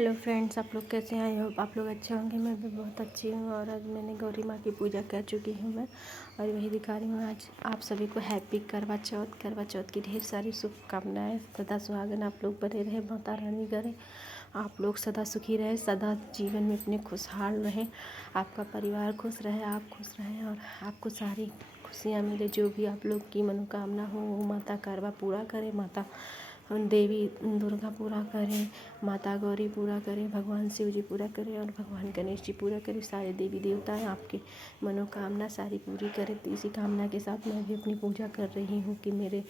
Hello friends, आप लोग कैसे हैं? आई होप आप लोग अच्छे होंगे। मैं भी बहुत अच्छी हूँ और आज मैंने गौरी माँ की पूजा कर चुकी हूँ मैं, और वही दिखा रही हूँ। आज आप सभी को हैप्पी करवा चौथ। करवा चौथ की ढेर सारी शुभकामनाएं। सदा सुहागन आप लोग बने रहे, माता रानी करे आप लोग सदा सुखी रहे, सदा जीवन में अपने खुशहाल रहें, आपका परिवार खुश रहे, आप खुश रहें और आपको सारी खुशियाँ मिले। जो भी आप लोग की मनोकामना हो वो माता करवा पूरा करे, माता देवी दुर्गा पूरा करें, माता गौरी पूरा करें, भगवान शिव जी पूरा करें और भगवान गणेश जी पूरा करें। सारे देवी देवताएं आपकी मनोकामना सारी पूरी करें। तो इसी कामना के साथ मैं भी अपनी पूजा कर रही हूँ कि मेरे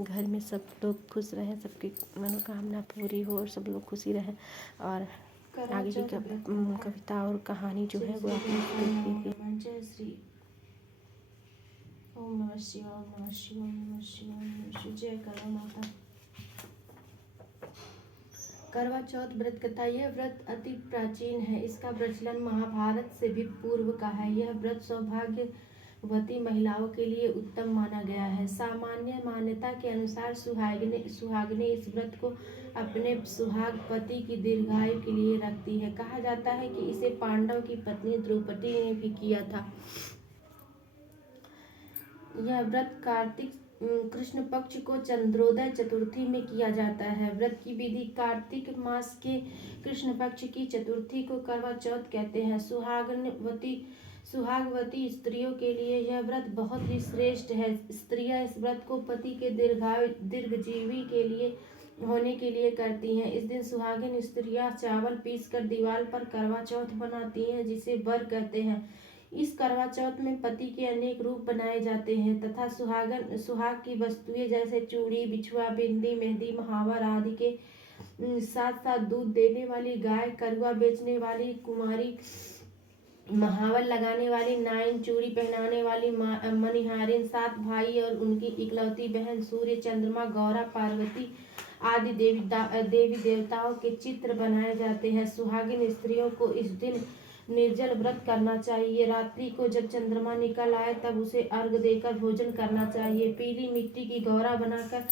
घर में सब लोग खुश रहें, सबकी मनोकामना पूरी हो और सब लोग खुशी रहें। और आगे की कविता और कहानी जो है वो आप जय श्री ओम नमः शिवाय, ओम नमः शिवाय, ओम नमः शिवाय, ओम नमः शिवाय। जय करवा माता। करवा चौथ व्रत कथा। यह व्रत अति प्राचीन है। इसका प्रचलन महाभारत से भी पूर्व का है। यह व्रत सौभाग्यवती महिलाओं के लिए उत्तम माना गया है। सामान्य मान्यता के अनुसार सुहागने इस व्रत को अपने सुहाग पति की दीर्घायु के लिए रखती है। कहा जाता है कि इसे पांडव की पत्नी द्रौपदी ने भी किया था। यह व्रत कार्तिक कृष्ण पक्ष को चंद्रोदय चतुर्थी में किया जाता है। व्रत की विधि। कार्तिक मास के कृष्ण पक्ष की चतुर्थी को करवा चौथ कहते हैं। सुहागवती स्त्रियों के लिए यह व्रत बहुत ही श्रेष्ठ है। स्त्रियां इस व्रत को पति के दीर्घजीवी के लिए होने के लिए करती हैं। इस दिन सुहागिन स्त्रियां चावल पीसकर दीवार पर करवा चौथ बनाती हैं, जिसे बर कहते हैं। इस करवा चौथ में पति के अनेक रूप बनाए जाते हैं तथा सुहाग की वस्तुएं जैसे चूड़ी, बिछुआ, बिंदी, मेहंदी, महावर आदि के साथ साथ दूध देने वाली गाय, करुआ बेचने वाली कुमारी, महावर लगाने वाली नाइन, चूड़ी पहनाने वाली मनिहारिन, 7 भाई और उनकी इकलौती बहन, सूर्य, चंद्रमा, गौरा, पार्वती आदि देवी देवताओं के चित्र बनाए जाते हैं। सुहागिन स्त्रियों को इस दिन निर्जल व्रत करना चाहिए। रात्रि को जब चंद्रमा निकल आए तब उसे अर्घ देकर भोजन करना चाहिए। पीली मिट्टी की गौरा बनाकर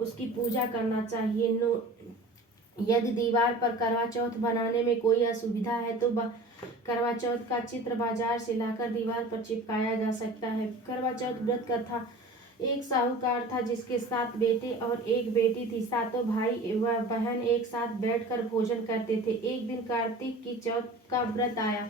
उसकी पूजा करना चाहिए। यदि दीवार पर करवा चौथ बनाने में कोई असुविधा है तो करवा चौथ का चित्र बाजार से लाकर दीवार पर चिपकाया जा सकता है। करवा चौथ व्रत कथा। एक साहूकार था जिसके 7 बेटे और एक बेटी थी। सातों भाई व बहन एक साथ बैठकर भोजन करते थे। एक दिन कार्तिक की चौथ का व्रत आया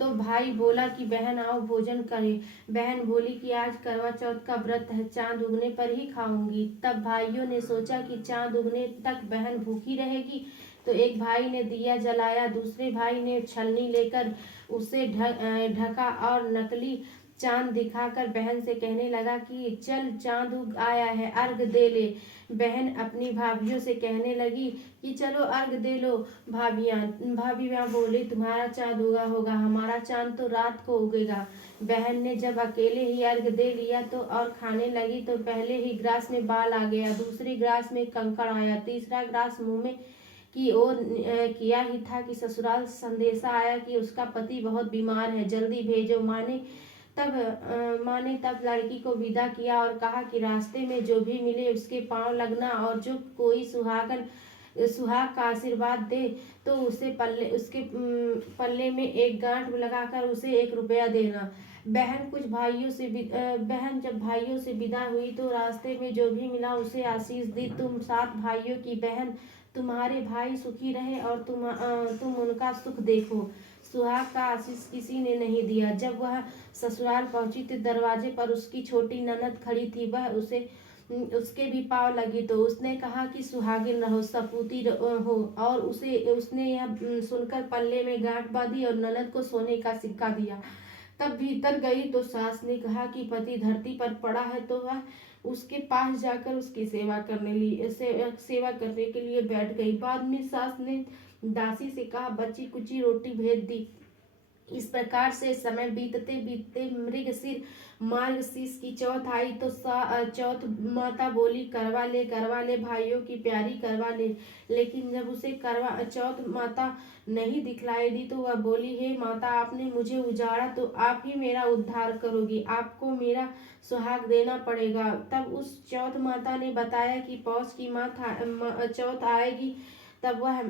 तो भाई बोला कि बहन आओ भोजन करें। बहन बोली कि आज करवा चौथ का व्रत है, चांद उगने पर ही खाऊंगी। तब भाइयों ने सोचा कि चांद उगने तक बहन भूखी रहेगी, तो एक भाई ने दिया जलाया, दूसरे भाई ने छलनी लेकर उसे ढका और नकली चांद दिखाकर बहन से कहने लगा कि चल चांद उग आया है, अर्घ दे ले। बहन अपनी भाभियों से कहने लगी कि चलो अर्घ दे लो। भाभियां बोली तुम्हारा चांद उगा होगा, हमारा चांद तो रात को उगेगा। बहन ने जब अकेले ही अर्घ दे लिया तो और खाने लगी तो पहले ही ग्रास में बाल आ गया, दूसरे ग्रास में कंकड़ आया, तीसरा ग्रास मुंह में की ओर किया ही था कि ससुराल संदेशा आया कि उसका पति बहुत बीमार है, जल्दी भेजो। माँ ने तब लड़की को विदा किया और कहा कि रास्ते में जो भी मिले उसके पांव लगना और जो कोई सुहाग का आशीर्वाद दे तो उसके पल्ले में एक गांठ लगाकर उसे 1 रुपया देना। बहन जब भाइयों से विदा हुई तो रास्ते में जो भी मिला उसे आशीष दी। तुम 7 भाइयों की बहन, तुम्हारे भाई सुखी रहे और तुम उनका सुख देखो। सुहाग का आशीष किसी ने नहीं दिया। जब वह ससुराल पहुंची तो दरवाजे पर उसकी छोटी ननद खड़ी थी। वह उसके भी पाँव लगी तो उसने कहा कि सुहागिन रहो, सपूती हो, और उसने यह सुनकर पल्ले में गांठ बांधी और ननद को सोने का सिक्का दिया। तब भीतर गई तो सास ने कहा कि पति धरती पर पड़ा है तो वह उसके पास जाकर उसकी सेवा करने के लिए बैठ गई। बाद में सास ने दासी से कहा बची कुची रोटी भेज दी। इस प्रकार से समय बीतते बीतते मृगशीर मार्गशीर्ष की चौथ आई तो चौथ माता बोली करवा ले भाइयों की प्यारी करवा ले। लेकिन जब उसे करवा चौथ माता नहीं दिखलाई दी तो वह बोली हे माता, आपने मुझे उजाड़ा तो आप ही मेरा उद्धार करोगी, आपको मेरा सुहाग देना पड़ेगा। तब उस चौथ माता ने बताया कि पौष की चौथ आएगी तब वह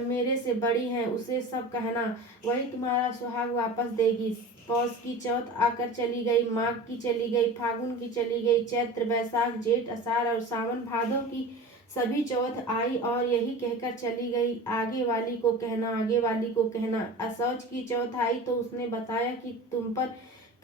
मेरे से बड़ी है, उसे सब कहना, वही तुम्हारा सुहाग वापस देगी। पौष की चौथ आकर चली गई, माघ की चली गई, फागुन की चली गई, चैत्र बैसाख जेठ आषाढ़ और सावन भादो की सभी चौथ आई और यही कहकर चली गई, आगे वाली को कहना, आगे वाली को कहना। असौज की चौथ आई तो उसने बताया कि तुम पर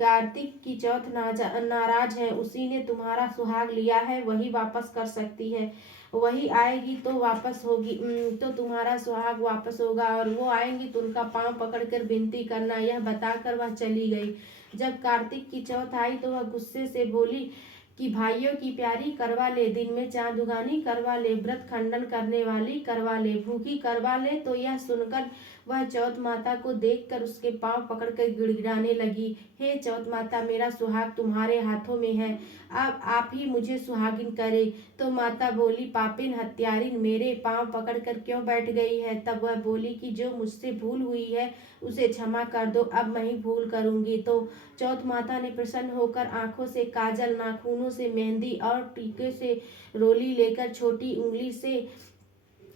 कार्तिक की चौथ नाराज है, उसी ने तुम्हारा सुहाग लिया है, वही वापस कर सकती है। वही आएगी तो वापस होगी, तो तुम्हारा सुहाग वापस होगा, और वो आएंगी तो उनका पांव पकड़कर विनती करना। यह बताकर वह चली गई। जब कार्तिक की चौथ आई तो वह गुस्से से बोली कि भाइयों की प्यारी करवा ले, दिन में चाँद उगानी करवा ले, व्रत खंडन करने वाली करवा ले, भूखी करवा ले। तो यह सुनकर वह चौथ माता को देखकर उसके पांव पकड़कर गिड़गिड़ाने लगी, हे चौथ माता, मेरा सुहाग तुम्हारे हाथों में है, अब आप ही मुझे सुहागिन करे। तो माता बोली, पापिन हत्यारिन, मेरे पांव पकड़कर क्यों बैठ गई है। तब वह बोली कि जो मुझसे भूल हुई है उसे क्षमा कर दो, अब मैं ही भूल करूंगी। तो चौथ माता ने प्रसन्न होकर आंखों से काजल, नाखूनों से मेहंदी और टीके से रोली लेकर छोटी उंगली से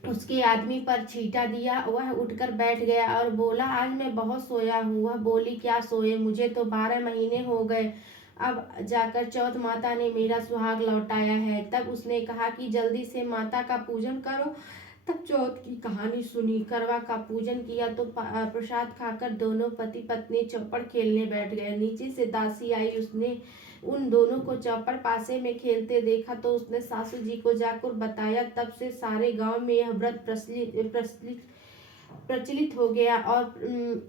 उसके आदमी पर छींटा दिया। वह उठकर बैठ गया और बोला, आज मैं बहुत सोया हूँ। वह बोली, क्या सोए, मुझे तो 12 महीने हो गए, अब जाकर चौथ माता ने मेरा सुहाग लौटाया है। तब उसने कहा कि जल्दी से माता का पूजन करो। तब चौथ की कहानी सुनी, करवा का पूजन किया तो प्रसाद खाकर दोनों पति पत्नी चौपड़ खेलने बैठ गए। नीचे से दासी आई, उसने उन दोनों को चौपड़ पासे में खेलते देखा तो उसने सासू जी को जाकर बताया। तब से सारे गांव में यह व्रत प्रचलित हो गया और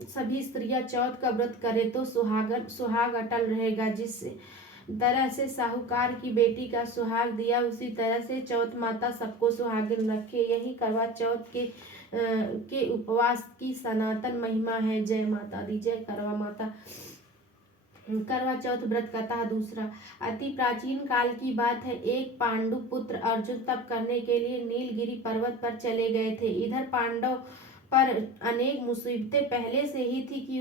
सभी स्त्रियां चौथ का व्रत करें तो सुहाग अटल रहेगा। जिस तरह से साहूकार की बेटी का सुहाग दिया, उसी तरह से चौथ माता सबको सुहागिन रखे। यही करवा चौथ के उपवास की सनातन महिमा है। जय माता दी, जय करवा माता। करवा चौथ व्रत कथा दूसरा। अति प्राचीन काल की बात है। एक पांडु पुत्र अर्जुन तप करने के लिए नीलगिरी पर्वत पर चले गए थे। इधर पांडव पर अनेक मुसीबतें पहले से ही थी कि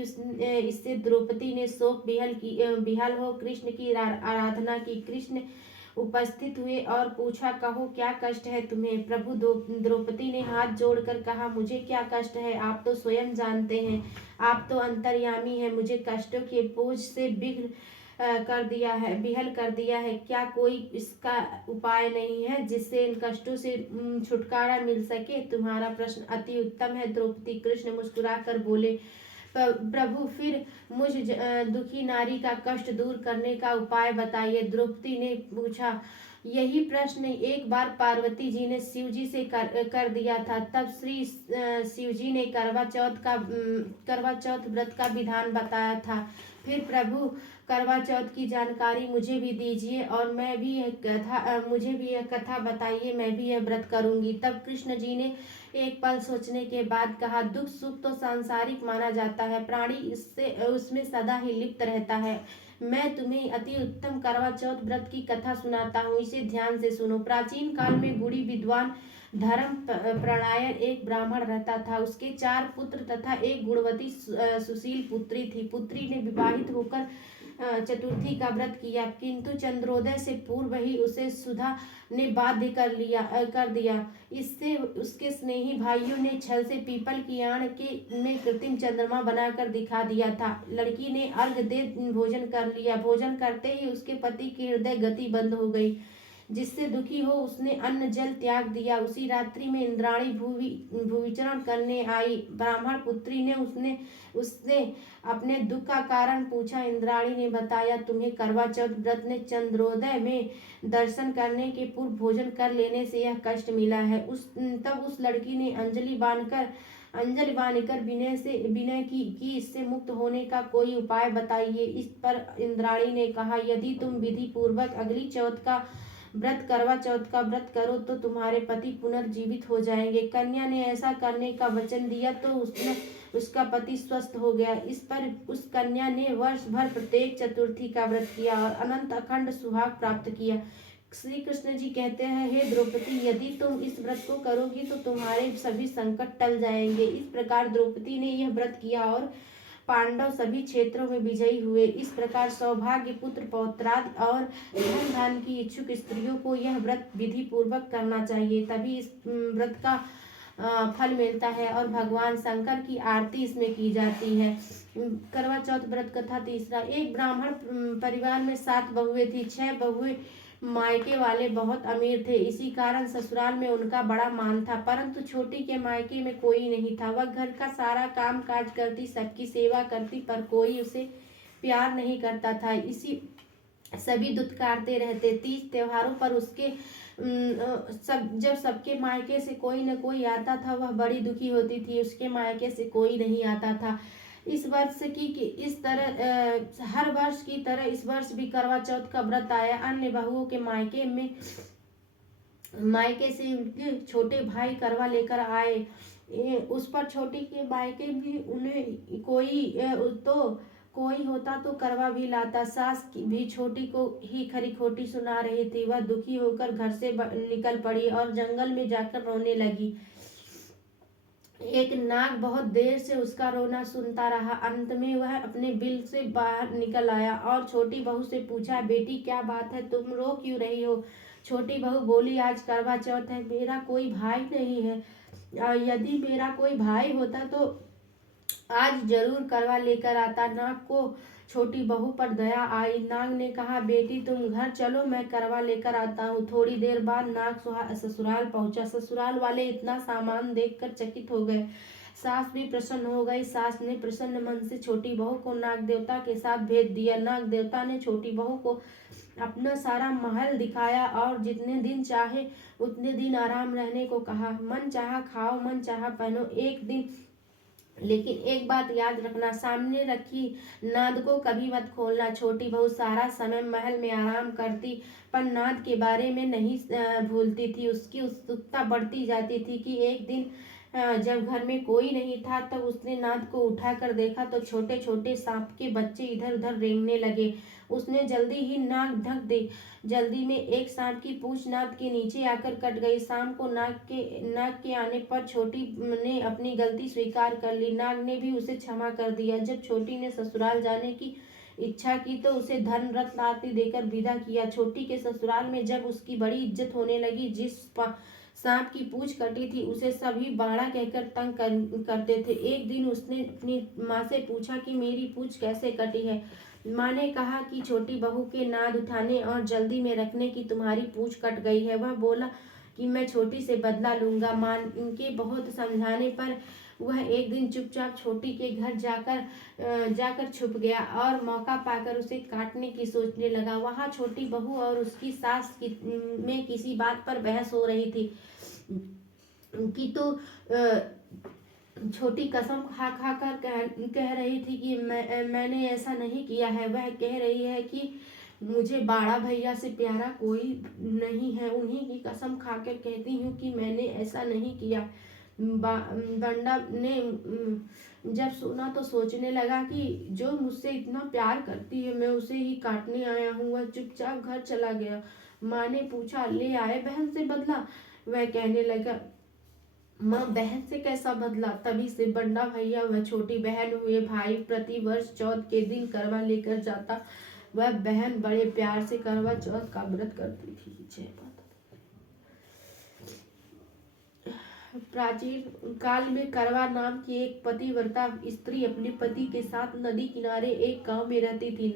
इससे द्रौपदी ने शोक बिहल हो कृष्ण की आराधना की। कृष्ण उपस्थित हुए और पूछा, कहो क्या कष्ट है तुम्हें। प्रभु द्रौपदी ने हाथ जोड़कर कहा, मुझे क्या कष्ट है, आप तो स्वयं जानते हैं, आप तो अंतर्यामी हैं। मुझे कष्टों के बोझ से बिहल कर दिया है। क्या कोई इसका उपाय नहीं है जिससे इन कष्टों से छुटकारा मिल सके। तुम्हारा प्रश्न अति उत्तम है द्रौपदी। कृष्ण मुस्कुराकर बोले, प्रभु फिर मुझ दुखी नारी का कष्ट दूर करने का उपाय बताइए। द्रौपदी ने पूछा, यही प्रश्न एक बार पार्वती जी ने शिव जी से कर दिया था। तब श्री शिव जी ने करवा चौथ व्रत का विधान बताया था। फिर प्रभु, करवा चौथ की जानकारी मुझे भी दीजिए और मुझे भी यह कथा बताइए, मैं भी यह व्रत करूंगी। तब कृष्ण जी ने एक पल सोचने के बाद कहा, दुख सुख तो सांसारिक माना जाता है, प्राणी उसमें सदा ही लिप्त रहता है। मैं तुम्हें अति उत्तम करवा चौथ व्रत की कथा सुनाता हूँ, इसे ध्यान से सुनो। प्राचीन काल में गुणी विद्वान धर्म प्रणायण एक ब्राह्मण रहता था। उसके 4 पुत्र तथा एक गुणवती सुशील पुत्री थी। पुत्री ने विवाहित होकर चतुर्थी का व्रत किया, किंतु चंद्रोदय से पूर्व ही उसे सुधा ने बाध्य कर दिया। इससे उसके स्नेही भाइयों ने छल से पीपल की आड़ में कृत्रिम चंद्रमा बनाकर दिखा दिया था। लड़की ने अर्घ दे भोजन कर लिया। भोजन करते ही उसके पति की हृदय गति बंद हो गई, जिससे दुखी हो उसने अन्न जल त्याग दिया। उसी रात्रि में इंद्राणी भूविचरण करने आई। ब्राह्मण पुत्री ने उसने अपने दुख का कारण पूछा। इंद्राणी ने बताया, तुम्हें करवा चौथ व्रत ने चंद्रोदय में दर्शन करने के पूर्व भोजन कर लेने से यह कष्ट मिला है। तब उस लड़की ने अंजलि बांधकर विनय की इससे मुक्त होने का कोई उपाय बताइए। इस पर इंद्राणी ने कहा, यदि तुम विधि पूर्वक अगली चौथ का व्रत करवा चौथ का व्रत करो तो तुम्हारे पति पुनर्जीवित हो जाएंगे। कन्या ने ऐसा करने का वचन दिया तो उसका पति स्वस्थ हो गया। इस पर उस कन्या ने वर्ष भर प्रत्येक चतुर्थी का व्रत किया और अनंत अखंड सुहाग प्राप्त किया। श्री कृष्ण जी कहते हैं, हे द्रौपदी, यदि तुम इस व्रत को करोगी तो तुम्हारे सभी संकट टल जाएंगे। इस प्रकार द्रौपदी ने यह व्रत किया और पांडव सभी क्षेत्रों में विजयी हुए। इस प्रकार सौभाग्य, पुत्र पौत्राद और धन धान की इच्छुक स्त्रियों को यह व्रत विधि पूर्वक करना चाहिए, तभी इस व्रत का फल मिलता है और भगवान शंकर की आरती इसमें की जाती है। करवा चौथ व्रत कथा तीसरा। एक ब्राह्मण परिवार में 7 बहुएं थी। 6 बहुएं मायके वाले बहुत अमीर थे, इसी कारण ससुराल में उनका बड़ा मान था, परंतु छोटी के मायके में कोई नहीं था। वह घर का सारा काम काज करती, सबकी सेवा करती, पर कोई उसे प्यार नहीं करता था। इसी सभी दुत्कारते रहते। तीज त्योहारों पर उसके जब सबके मायके से कोई न कोई आता था, वह बड़ी दुखी होती थी, उसके मायके से कोई नहीं आता था। इस वर्ष की इस तरह हर वर्ष की तरह इस वर्ष भी करवा चौथ का व्रत आया। अन्य बहुओं के मायके से उनके छोटे भाई करवा लेकर आए। उस पर छोटी के मायके भी उन्हें कोई होता तो करवा भी लाता। सास भी छोटी को ही खरी खोटी सुना रही थी। वह दुखी होकर घर से निकल पड़ी और जंगल में जाकर रोने लगी। एक नाग बहुत देर से उसका रोना सुनता रहा। अंत में वह अपने बिल से बाहर निकल आया और छोटी बहू से पूछा, बेटी क्या बात है, तुम रो क्यों रही हो? छोटी बहू बोली, आज करवा चौथ है, मेरा कोई भाई नहीं है। यदि मेरा कोई भाई होता तो आज जरूर करवा लेकर आता। नाग को छोटी बहू पर दया आई। नाग ने कहा, बेटी तुम घर चलो, मैं करवा लेकर आता हूँ। थोड़ी देर बाद नाग ससुराल पहुंचा। ससुराल वाले इतना सामान देखकर चकित हो गए। सास भी प्रसन्न हो गई। सास ने प्रसन्न मन से छोटी बहू को नाग देवता के साथ भेज दिया। नाग देवता ने छोटी बहू को अपना सारा महल दिखाया और जितने दिन चाहे उतने दिन आराम रहने को कहा। मन चाहा खाओ, मन चाहा पहनो, एक दिन लेकिन एक बात याद रखना, सामने रखी नाद को कभी मत खोलना। छोटी बहू सारा समय महल में आराम करती, पर नाद के बारे में नहीं भूलती थी। उसकी उत्सुकता बढ़ती जाती थी कि एक दिन जब घर में कोई नहीं था, तब उसने नाद को उठाकर देखा तो छोटे छोटे सांप के बच्चे इधर उधर रेंगने लगे। उसने जल्दी ही नाक ढक दी। जल्दी में एक सांप की पूंछ नाद के नीचे आकर कट गई। सांप को नाक के आने पर छोटी ने अपनी गलती स्वीकार कर ली। नाग ने भी उसे क्षमा कर दिया। जब छोटी ने ससुराल जाने की इच्छा की तो उसे धन रत्न आदि देकर विदा किया। छोटी के ससुराल में जब उसकी बड़ी इज्जत होने लगी, जिस सांप की पूंछ कटी थी उसे सभी बाड़ा कहकर तंग करते थे। एक दिन उसने अपनी माँ से पूछा कि मेरी पूंछ कैसे कटी है। माँ ने कहा कि छोटी बहू के नाद उठाने और जल्दी में रखने की तुम्हारी पूंछ कट गई है। वह बोला कि मैं छोटी से बदला लूंगा। माँ के बहुत समझाने पर वह एक दिन चुपचाप छोटी के घर जाकर छुप गया और मौका पाकर उसे काटने की सोचने लगा। वहाँ छोटी बहू और उसकी सास में किसी बात पर बहस हो रही थी कि तो छोटी कसम खा खा कर कह रही थी कि मैंने ऐसा नहीं किया है। वह कह रही है कि मुझे बाड़ा भैया से प्यारा कोई नहीं है, उन्हीं की कसम खाकर कहती हूँ कि मैंने ऐसा नहीं किया। बंडा ने जब सुना तो सोचने लगा कि जो मुझसे इतना प्यार करती है मैं उसे ही काटने आया हूँ। वह चुपचाप घर चला गया। माँ ने पूछा, ले आए बहन से बदला? वह कहने लगा, माँ बहन से कैसा बदला? तभी से बंडा भैया वह छोटी बहन हुए भाई प्रति वर्ष चौथ के दिन करवा लेकर जाता। वह बहन बड़े प्यार से करवा चौथ का व्रत करती थी। जय माता। प्राचीन काल में करवा नाम की एक पतिव्रता स्त्री अपने पति के साथ नदी किनारे एक गांव में रहती थी।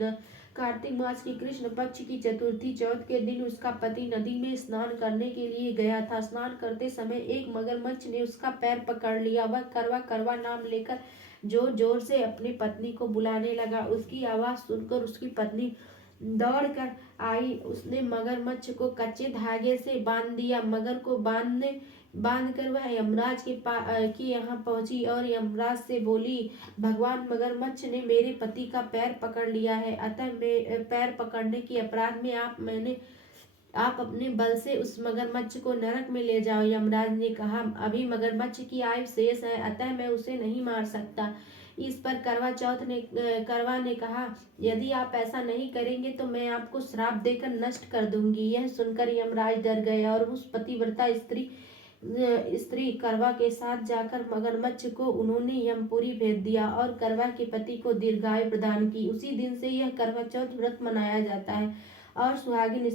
कार्तिक मास की कृष्ण पक्ष की चतुर्थी चौथ के दिन उसका पति नदी में स्नान करने के लिए गया था। स्नान करते समय एक मगरमच्छ ने उसका पैर पकड़ लिया। वह करवा करवा नाम लेकर जोर जोर से अपनी पत्नी को बुलाने लगा। उसकी आवाज सुनकर उसकी पत्नी दौड़ कर आई। उसने मगरमच्छ को कच्चे धागे से बांध दिया। मगर को बांधकर वह यमराज के यहाँ पहुंची और यमराज से बोली, भगवान मगरमच्छ ने मेरे पति का पैर पकड़ लिया है, अतः पैर पकड़ने के अपराध में आप अपने बल से उस मगरमच्छ को नरक में ले जाओ। यमराज ने कहा, अभी मगरमच्छ की आयु शेष है, अतः मैं उसे नहीं मार सकता। इस पर करवा ने कहा, यदि आप ऐसा नहीं करेंगे तो मैं आपको श्राप देकर नष्ट कर दूंगी। यह सुनकर यमराज डर गए और उस पतिव्रता स्त्री स्त्री करवा के साथ जाकर मगरमच्छ को उन्होंने यमपुरी भेज दिया और करवा के पति को दीर्घायु प्रदान की। उसी दिन से यह करवा चौथ व्रत मनाया जाता है और सुहागिन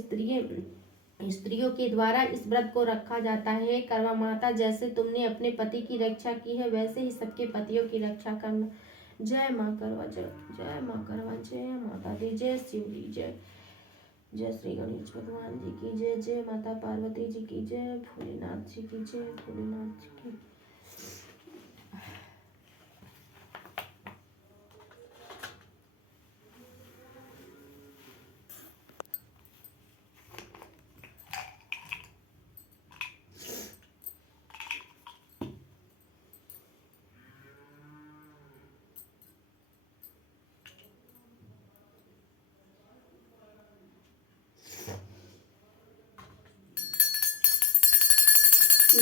स्त्रियों के द्वारा इस व्रत को रखा जाता है। करवा माता, जैसे तुमने अपने पति की रक्षा की है वैसे ही सबके पतियों की रक्षा करना। जय माँ करवा, जय माँ करवा, जय माता दी, जय शिव जी, जय श्री गणेश भगवान जी की जय, जय माता पार्वती जी की जय, भोलेनाथ जी की जय, भोलेनाथ जी की।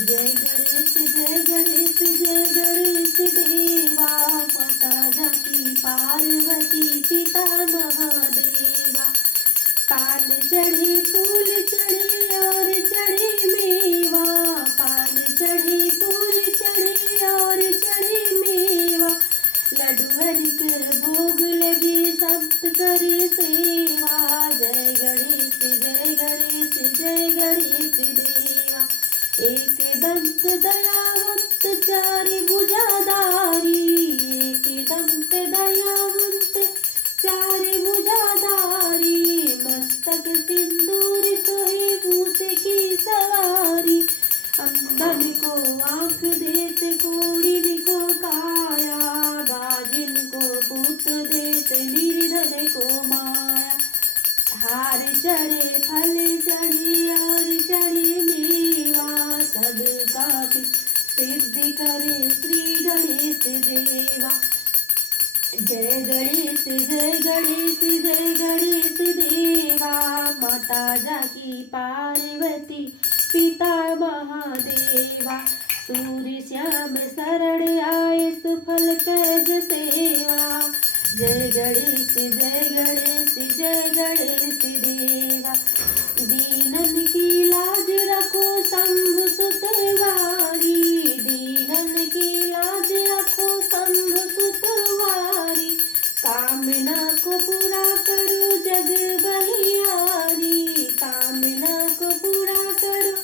जय गणेश, जय गणेश, जय गणेश देवा, माता जाकी पार्वती पिता महादेवा। पान चढ़े, फूल चढ़े और चढ़े मेवा, पान चढ़े, फूल चढ़े और चढ़े मेवा। लड्डू के भोग लगे, सब करे सेवा। जय गणेश, जय गणेश, जय गणेश देवा। एक दंत दयावंत चार भुजाधारी, एक दंत दयावंत चार भुजाधारी। मस्तक सिंदूर सोहे, मूस की सवारी। अंधन को आँख देते, कोढ़िन को काया, बाजिन को पुत्र देते, निर्धन को माया। हार चढ़े, फल चढ़े और चढ़े मेवा, सबका सिद्धि करे श्री गणेश देवा। जय गणेश, जय गणेश, जय गणेश देवा, माता जाकी पार्वती पिता महादेवा। सूर्य श्याम शरण आए, सुफल कैज सेवा। जय गणेश, जय गणेश, जय गणेश देवा। दीनन की लाज रखो, शंभु सुत वारी, दीनन की लाज रखो, शंभु सुत वारी। कामना को पूरा करो जग बलिहारी, कामना को पूरा करो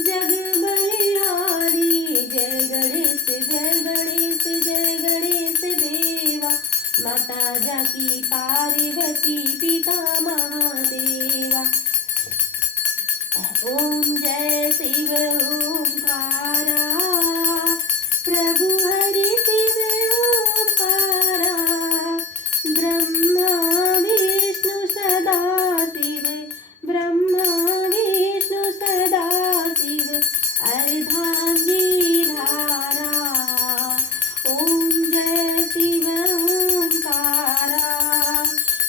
जग बलिहारी। जय गणेश, जय गणेश, जय गणेश देवा, माता जाकी पार्वती पिता महादेवा। ओम जय शिव ओंकारा, प्रभु हरि शिव ओंकारा। ब्रह्मा विष्णु सदा शिव, ब्रह्मा विष्णु सदा शिव, अर्धांगी धारा। ओम जय शिव ओंकारा,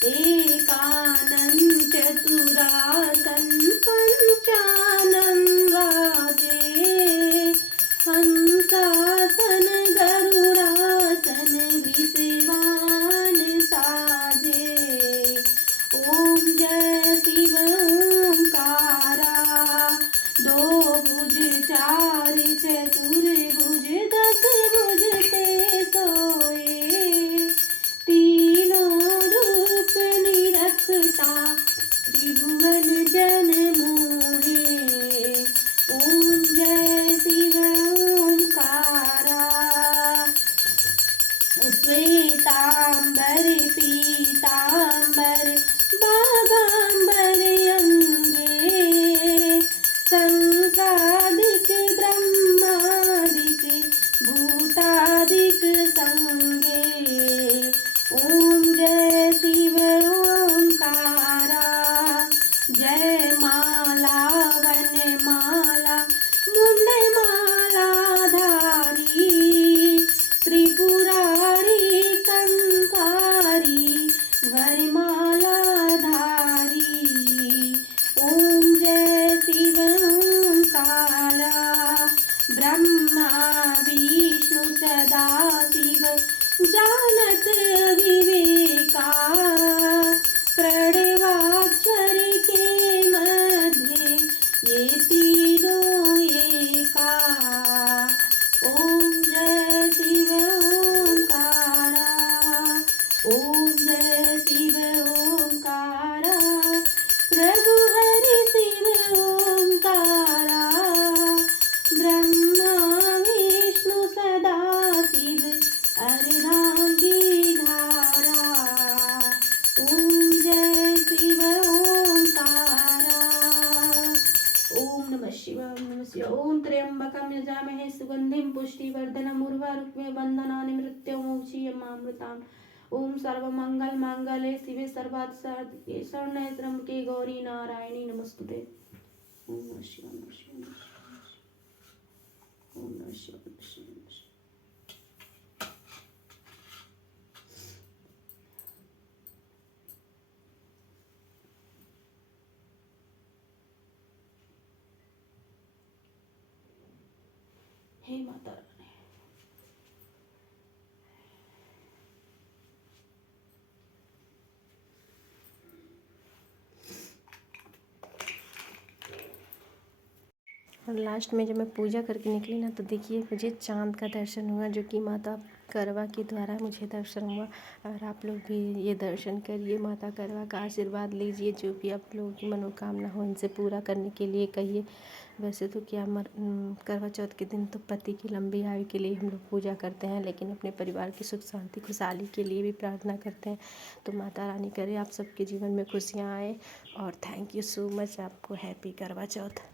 एकानन चतुरासन पंचानन गाजे। हंसासन गरुड़ासन विषवान साजे। ओम जय शिव ओंकारा, दो भुज चार चतुर्भुज, दस भुज ते सोए। तीनों रूप निरखता, त्रिभुवन जन मोहे। ओम जय शिव ओंकारा, श्वेतांबर पीतांबर बागांबर अंगे। संसादिक ब्रह्मादिक भूतादिक संगे। ओम जय शिव ओंकारा, जय माला वन माला मुंड माला धारी। त्रिपुरारी कंकारी रुक्मे बंधनानि मृत्युमोक्षीयमामृताम्। ओम सर्वमंगल मांगल्ये शिवे सर्वार्थसाधिके शरण्ये त्र्यंबके गौरी नारायणी नमस्तुते। ओम नमः शिवाय, नमः शिवाय, नमः शिवाय। ओम नमः शिवाय, नमः शिवाय, नमः शिवाय। हे माता रानी। और लास्ट में जब मैं पूजा करके निकली ना, तो देखिए मुझे चाँद का दर्शन हुआ, जो कि माता करवा के द्वारा मुझे दर्शन हुआ। और आप लोग भी ये दर्शन करिए, माता करवा का आशीर्वाद लीजिए, जो भी आप लोगों की मनोकामना हो इनसे पूरा करने के लिए कहिए। वैसे तो क्या करवा चौथ के दिन तो पति की लंबी आयु के लिए हम लोग पूजा करते हैं, लेकिन अपने परिवार की सुख शांति खुशहाली के लिए भी प्रार्थना करते हैं। तो माता रानी करे आप सबके जीवन में खुशियाँ आए। और थैंक यू सो मच, आपको हैप्पी करवा चौथ।